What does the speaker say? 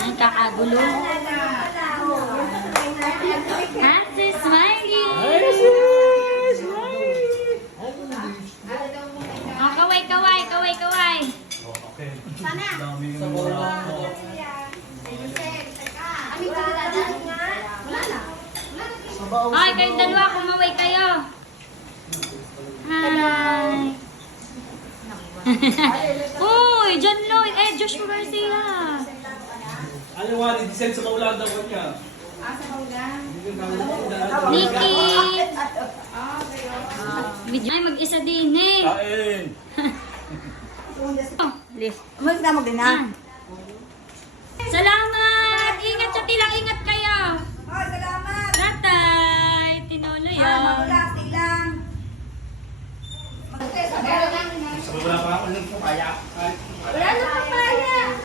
Ang kakagulo. Ha? Si Smiley! Oh, kaway, kaway, kaway, kaway. Sana. Ay, kayong dalawa, kumaway kayo. Hi. Uy, John Lloyd. Eh, Joshua Garcia. Ano wali, disend sa kaulan daw niya. Nikki. Ay, mag-isa din eh. Kain! Oh, lift. Umalis na mo din ha? Salamat! Ingat sa tilang, ingat kayo. Oh, salamat. Tatay, tinolo yan. Maglasting lang. Sa wala pa ako nagpapaya. Wala